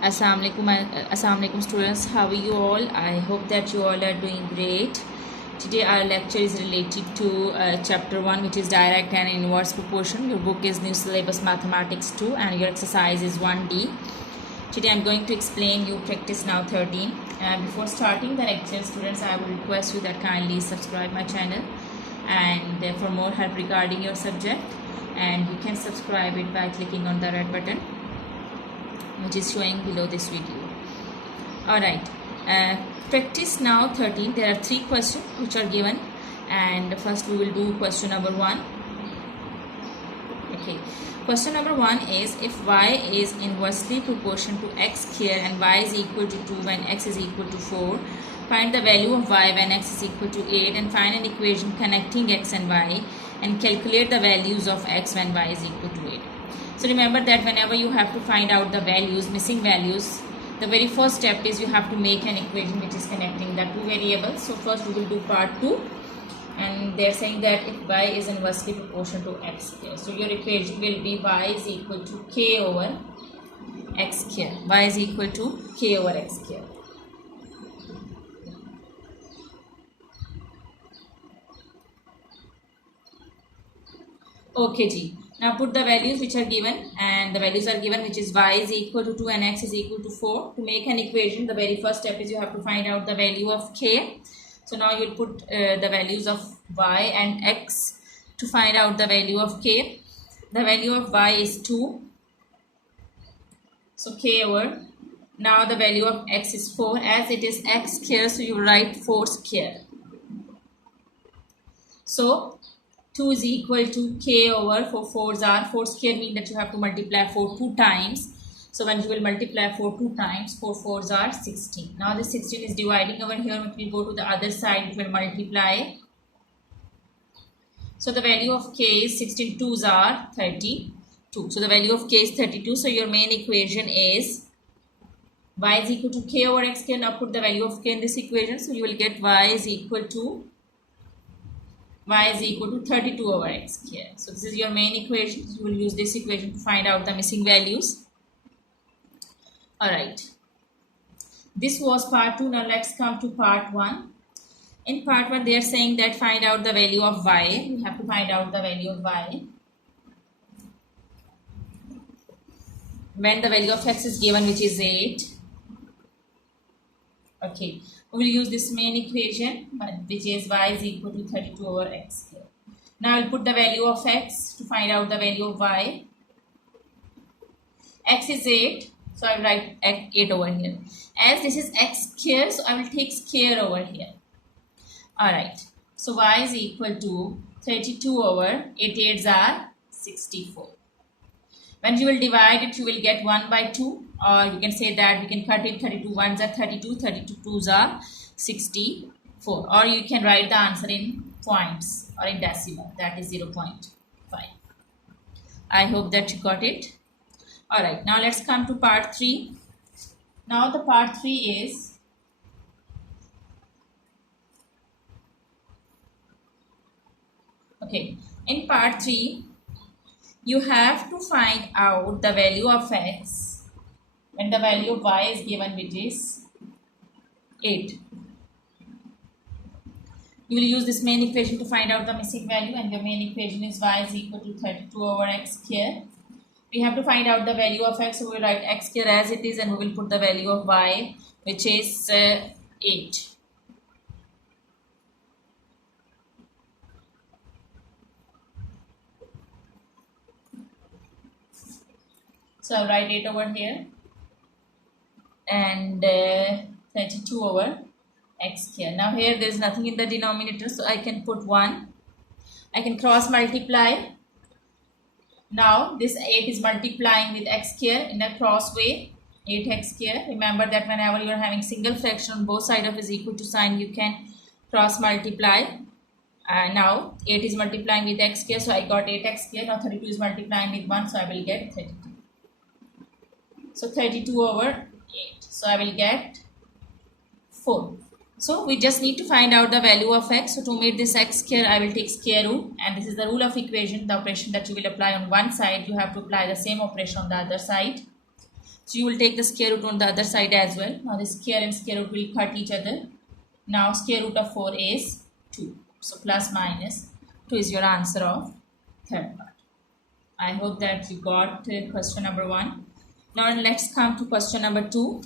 Assalamualaikum students, how are you all? I hope that you all are doing great. Today our lecture is related to chapter 1, which is direct and inverse proportion. Your book is New Syllabus Mathematics 2 and your exercise is 1D. Today I'm going to explain you practice now 13. Before starting the lecture, students, I will request you that kindly subscribe my channel and for more help regarding your subject, and you can subscribe it by clicking on the red button which is showing below this video. Alright, practice now 13. There are 3 questions which are given, and first we will do question number 1. Okay, question number 1 is, if y is inversely proportional to x here and y is equal to 2 when x is equal to 4, find the value of y when x is equal to 8 and find an equation connecting x and y and calculate the values of x when y is equal to 8. So remember that whenever you have to find out the values, missing values, the very first step is you have to make an equation which is connecting the 2 variables. So first we will do part 2, and they are saying that if y is inversely proportional to x square, so your equation will be y is equal to k over x square. Y is equal to k over x square. Okay ji. Now put the values which are given, and the values are given which is y is equal to 2 and x is equal to 4. To make an equation, the very first step is you have to find out the value of k. So now you will put the values of y and x to find out the value of k. The value of y is 2. So k over. Now the value of x is 4. As it is x square, so you write 4 square. So 2 is equal to k over 4 square means that you have to multiply 4 2 times. So when you will multiply 4 2 times, 4 4s are 16. Now this 16 is dividing over here. When we go to the other side, it will multiply. So the value of k is 16 2s are 32. So the value of k is 32. So your main equation is y is equal to k over x square. Now put the value of k in this equation. So you will get y is equal to 32 over x square. So this is your main equation. You will use this equation to find out the missing values. Alright. This was part 2. Now let's come to part 1. In part 1 they are saying that find out the value of y. We have to find out the value of y when the value of x is given, which is 8. Okay. We will use this main equation, which is y is equal to 32 over x square. Now I will put the value of x to find out the value of y. X is 8, so I will write 8 over here. As this is x square, so I will take square over here. Alright, so y is equal to 32 over 8 8s are 64. When you will divide it, you will get 1 by 2, or you can say that we can cut it. 32 1s are 32, 32 2s are 64, or you can write the answer in points or in decimal, that is 0.5. I hope that you got it. Alright, now let's come to part 3. Now the part 3 is, okay, in part 3 you have to find out the value of x when the value of y is given, which is 8. You will use this main equation to find out the missing value, and your main equation is y is equal to 32 over x square. We have to find out the value of x, so we will write x square as it is, and we will put the value of y, which is 8. So I'll write 8 over here and 32 over x square. Now here there is nothing in the denominator, so I can put 1. I can cross multiply. Now this 8 is multiplying with x square in a cross way, 8x square. Remember that whenever you are having single fraction on both sides of is equal to sign, you can cross multiply. Now 8 is multiplying with x square, so I got 8x square. Now 32 is multiplying with 1, so I will get 32. So 32 over 8. So I will get 4. So we just need to find out the value of x. So to make this x square, I will take square root, and this is the rule of equation. The operation that you will apply on one side, you have to apply the same operation on the other side. So you will take the square root on the other side as well. Now the square and square root will cut each other. Now square root of 4 is 2. So plus minus 2 is your answer of third part. I hope that you got question number 1. Now let's come to question number 2.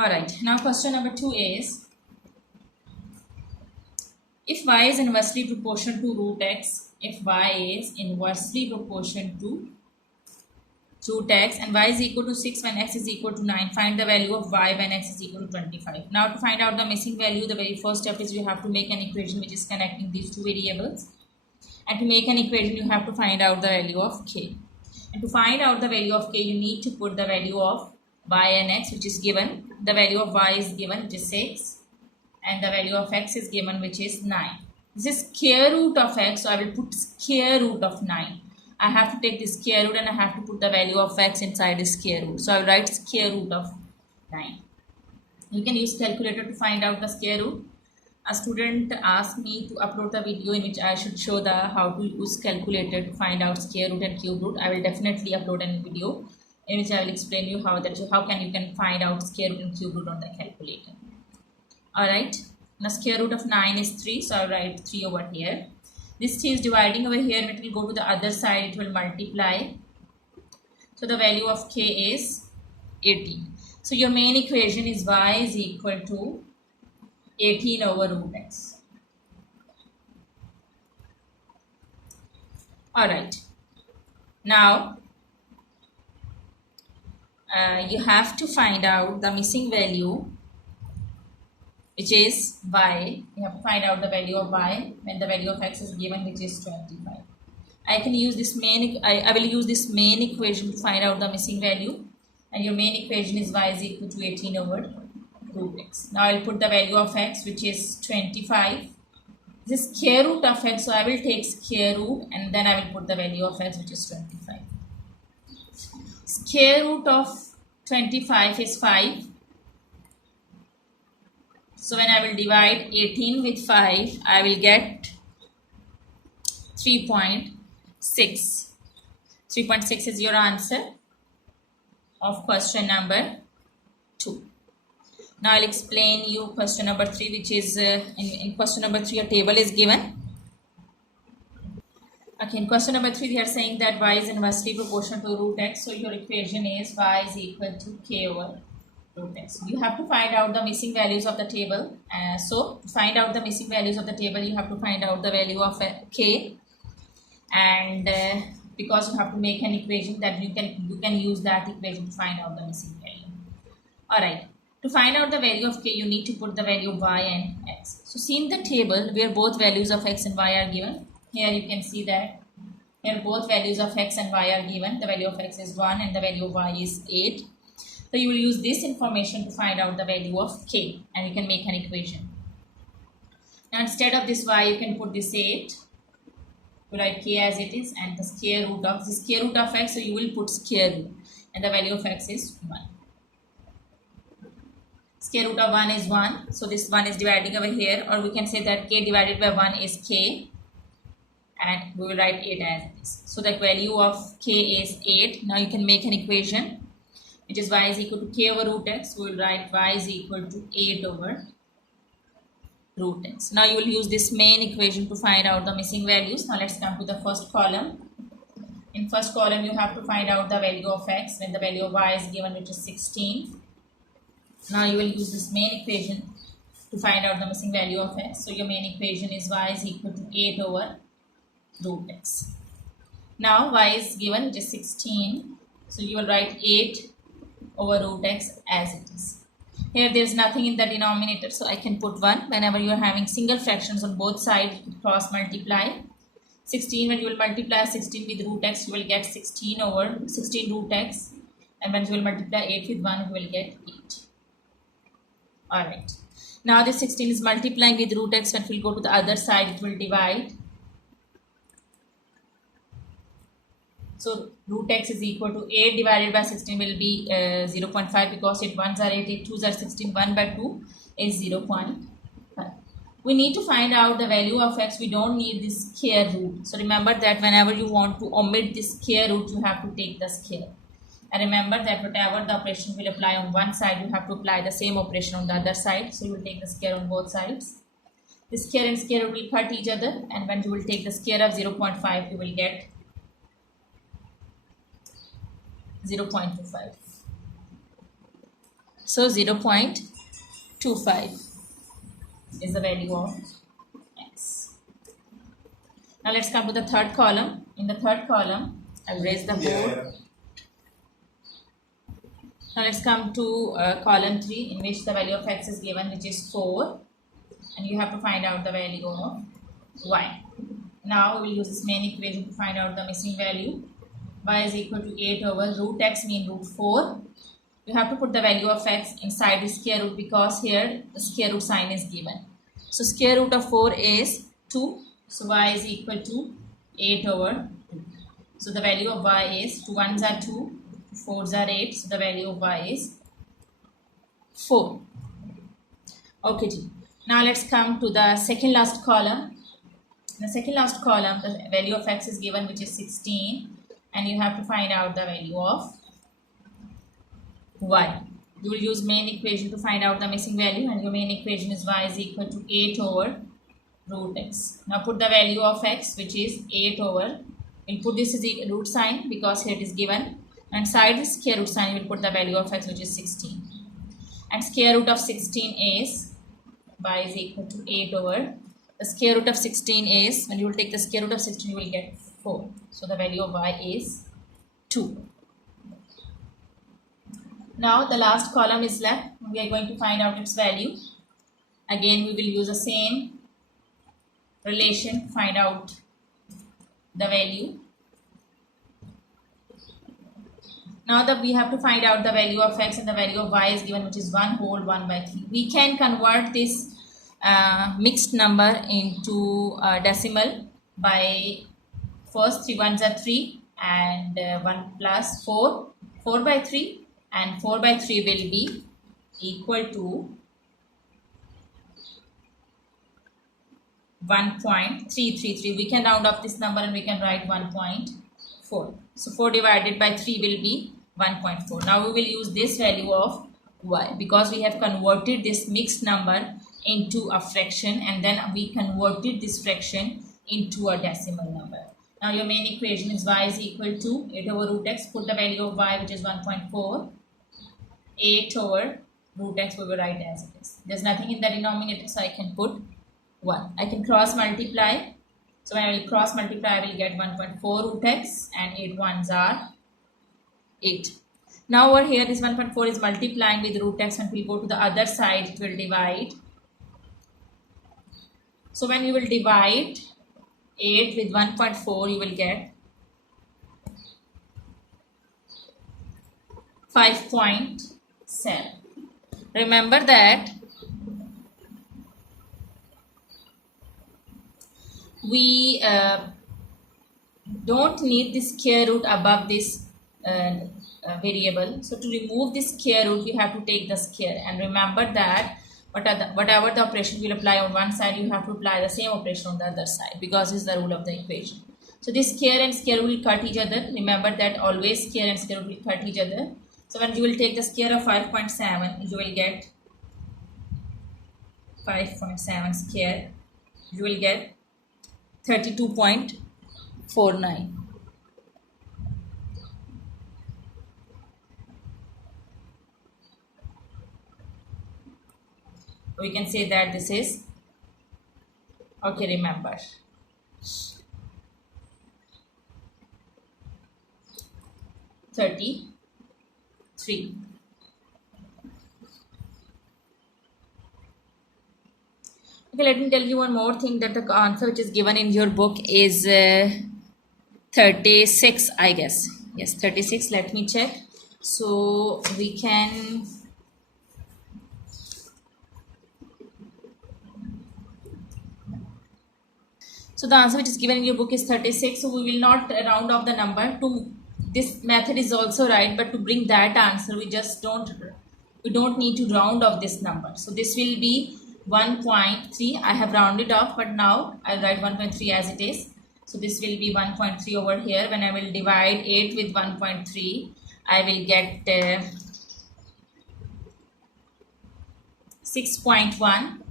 Alright, now question number 2 is, if y is inversely proportional to root x, if y is inversely proportional to root x and y is equal to 6 when x is equal to 9, find the value of y when x is equal to 25. Now to find out the missing value, the very first step is you have to make an equation which is connecting these two variables. And to make an equation, you have to find out the value of k. And to find out the value of k, you need to put the value of y and x, which is given. The value of y is given, which is 6. And the value of x is given, which is 9. This is square root of x, so I will put square root of 9. I have to take the square root and I have to put the value of x inside the square root. So I will write square root of 9. You can use calculator to find out the square root. A student asked me to upload the video in which I should show the how to use calculator to find out square root and cube root. I will definitely upload a video in which I will explain you how you can find out square root and cube root on the calculator. Alright, now square root of 9 is 3, so I will write 3 over here. This 3 is dividing over here and it will go to the other side, it will multiply. So the value of k is 18. So your main equation is y is equal to 18 over root x. Alright, now you have to find out the missing value, which is y. You have to find out the value of y when the value of x is given, which is 25. I can use this I will use this main equation to find out the missing value, and your main equation is y is equal to 18 over root x. Now I will put the value of x, which is 25. This is square root of x, so I will take square root and then I will put the value of x, which is 25. Square root of 25 is 5. So when I will divide 18 with 5, I will get 3.6. 3.6 is your answer of question number 2. Now I'll explain you question number 3, which is in question number 3 a table is given. Okay, in question number 3 they are saying that y is inversely proportional to root x. So your equation is y is equal to k over root x. You have to find out the missing values of the table. So to find out the missing values of the table, you have to find out the value of k. And because you have to make an equation that you can use that equation to find out the missing value. Alright, to find out the value of k, you need to put the value of y and x. So see in the table where both values of x and y are given, here you can see that here both values of x and y are given. The value of x is 1 and the value of y is 8. So you will use this information to find out the value of k and you can make an equation. Now instead of this y, you can put this 8. You write k as it is and the square root of x, so you will put square root and the value of x is 1. Square root of 1 is 1, so this 1 is dividing over here, or we can say that k divided by 1 is k and we will write 8 as it is. So the value of k is 8. Now you can make an equation which is y is equal to k over root x. We will write y is equal to 8 over root x. Now you will use this main equation to find out the missing values. Now let's come to the first column. In first column you have to find out the value of x when the value of y is given, which is 16. Now you will use this main equation to find out the missing value of x. So your main equation is y is equal to 8 over root x. Now y is given, which is 16. So you will write 8 over root x as it is. Here there is nothing in the denominator, so I can put 1. Whenever you are having single fractions on both sides, cross multiply. 16, when you will multiply 16 with root x, you will get 16 over 16 root x. And when you will multiply 8 with 1, you will get 8. Alright. Now this 16 is multiplying with root x. When it will go to the other side, it will divide. So root x is equal to 8 divided by 16 will be 0.5 because 8 ones are 8, 8 twos are 16, 1 by 2 is 0.5. We need to find out the value of x. We don't need this square root. So remember that whenever you want to omit this square root, you have to take the square. And remember that whatever the operation will apply on one side, you have to apply the same operation on the other side. So you will take the square on both sides. The square and square root will cut each other, and when you will take the square of 0.5, you will get 0.25. So 0.25 is the value of x. Now let's come to the third column. In the third column, I'll raise the board. Now let's come to column 3, in which the value of x is given, which is 4, and you have to find out the value of y. Now we will use this main equation to find out the missing value. Y is equal to 8 over root x mean root 4. You have to put the value of x inside the square root because here the square root sign is given. So square root of 4 is 2. So y is equal to 8 over 2. So the value of y is 2 ones are 2, 2 fours are 8. So the value of y is 4. Okay, Ji. Now let's come to the second last column. In the second last column, the value of x is given, which is 16, and you have to find out the value of y. You will use main equation to find out the missing value, and your main equation is y is equal to 8 over root x. Now put the value of x, which is 8 over, we'll put this as a root sign because here it is given, and side this square root sign, we'll put the value of x, which is 16. And square root of 16 is y is equal to 8 over, the square root of 16 is, when you will take the square root of 16, you will get 4. So the value of y is 2. Now the last column is left. We are going to find out its value. Again, we will use the same relation to find out the value. Now that we have to find out the value of x and the value of y is given, which is 1 whole 1 by 3. We can convert this mixed number into decimal by first 3 ones are 3 and 1 plus 4, 4 by 3, and 4 by 3 will be equal to 1.333. We can round up this number and we can write 1.4. So 4 divided by 3 will be 1.4. Now we will use this value of y because we have converted this mixed number into a fraction, and then we converted this fraction into a decimal number. Now your main equation is y is equal to 8 over root x. Put the value of y, which is 1.4. 8 over root x we will write as it is. There's nothing in the denominator, so I can put 1. I can cross multiply. So when I will cross multiply, I will get 1.4 root x, and 8 ones are 8. Now over here, this 1.4 is multiplying with root x. When we go to the other side, it will divide. So when you will divide 8 with 1.4, you will get 5.7. Remember that we don't need the square root above this variable. So to remove this square root, we have to take the square. And remember that whatever the operation will apply on one side, you have to apply the same operation on the other side because this is the rule of the equation. So this square and square root will cut each other. Remember that always square and square root will cut each other. So when you will take the square of 5.7, you will get 5.7 square. You will get 32.49. We can say that this is, okay, remember, 33. Okay, let me tell you one more thing, that the answer which is given in your book is 36, I guess. Yes, 36. Let me check. So we can So the answer which is given in your book is 36. So we will not round off the number. This method is also right, but to bring that answer, we don't need to round off this number. So this will be 1.3. I have rounded off, but now I'll write 1.3 as it is. So this will be 1.3 over here. When I will divide 8 with 1.3, I will get 6.1.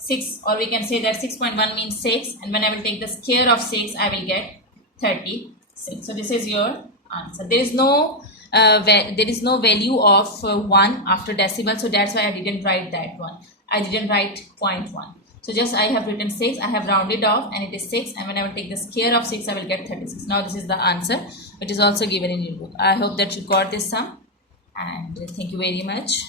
6, or we can say that 6.1 means 6, and when I will take the square of 6, I will get 36. So this is your answer. There is no value of 1 after decimal, so that's why I didn't write that one. I didn't write 0.1. So just I have written 6, I have rounded off, and it is 6, and when I will take the square of 6, I will get 36. Now this is the answer, which is also given in your book. I hope that you got this sum, and thank you very much.